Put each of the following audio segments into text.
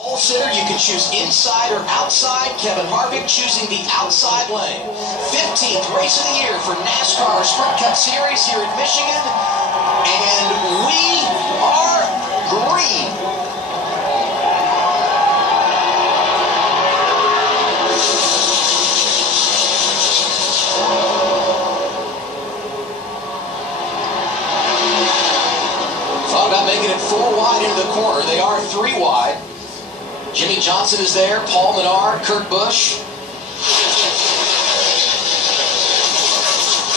Pole sitter, you can choose inside or outside. Kevin Harvick choosing the outside lane. 15th race of the year for NASCAR Sprint Cup Series here at Michigan. And we are green. Thought about making it 4 wide into the corner. They are 3 wide. Jimmy Johnson is there, Paul Menard, Kurt Busch.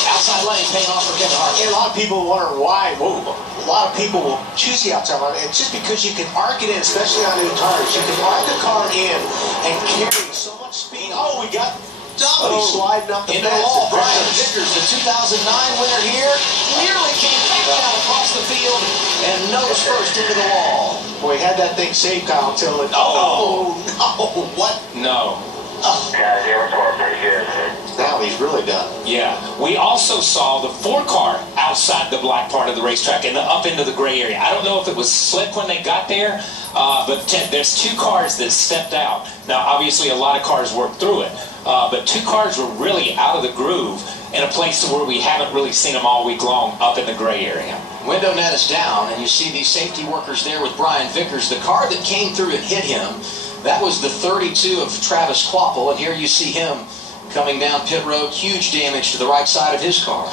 Outside lane paying off for Kevin Harvick. A lot of people wonder why. A lot of people will choose the outside line. It's just because you can arc it in, especially on new tires. You can arc the car in and carry so much speed. Oh, we got somebody sliding up the into the wall. Brian Vickers, the 2009 winner here, nearly came down across the field and nose first into the wall. Boy, he had that thing safe, Kyle, until it... Oh, no. What? No. Oh. Yeah, they were going pretty good. Now he's really done. Yeah. We also saw the 4 car outside the black part of the racetrack and up into the gray area. I don't know if it was slick when they got there, but there's 2 cars that stepped out. Now, obviously, a lot of cars worked through it, but 2 cars were really out of the groove in a place where we haven't really seen them all week long, up in the gray area. Window net is down, and you see these safety workers there with Brian Vickers. The car that came through and hit him, that was the 32 of Travis Kvapil, and here you see him coming down pit road. Huge damage to the right side of his car.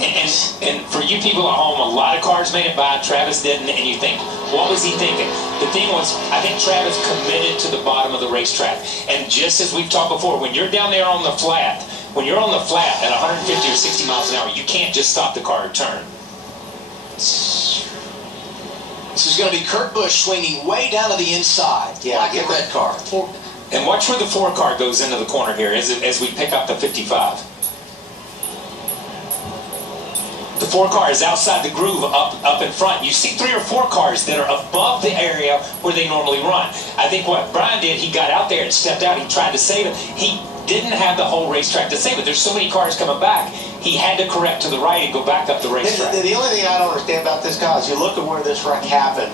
And for you people at home, a lot of cars made it by, Travis didn't, and you think, what was he thinking? The thing was, I think Travis committed to the bottom of the racetrack. And just as we've talked before, when you're down there on the flat, when you're on the flat at 150 or 60 miles an hour, you can't just stop the car and turn. This is going to be Kurt Busch swinging way down to the inside. Yeah, like a red car. And watch where the 4 car goes into the corner here as we pick up the 55. The 4 car is outside the groove up in front. You see 3 or 4 cars that are above the area where they normally run. I think what Brian did, he got out there and stepped out. He tried to save it. He didn't have the whole racetrack to save it. There's so many cars coming back. He had to correct to the right and go back up the racetrack. The only thing I don't understand about this, Kyle, is you look at where this wreck happened.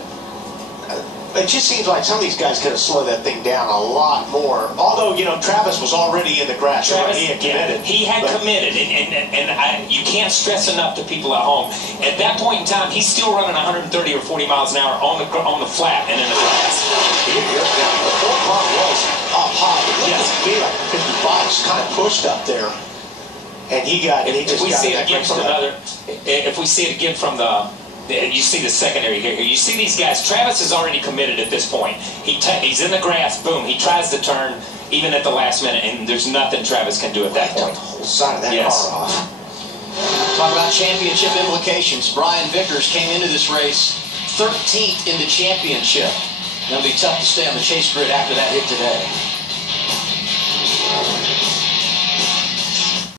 It just seems like some of these guys could have slowed that thing down a lot more. Although, you know, Travis was already in the grass. Travis, he had committed. He had committed, and you can't stress enough to people at home. At that point in time, he's still running 130 or 40 miles an hour on the flat and in the grass. The 4 car was up high. It looked to me like 55 was kind of pushed up there. And he just if we got see that it again from if we see it again from you see the secondary here. You see these guys. Travis is already committed at this point. He's in the grass. Boom. He tries to turn even at the last minute, and there's nothing Travis can do at that point. The whole side of that car off. Talk about championship implications. Brian Vickers came into this race 13th in the championship. It'll be tough to stay on the chase grid after that hit today.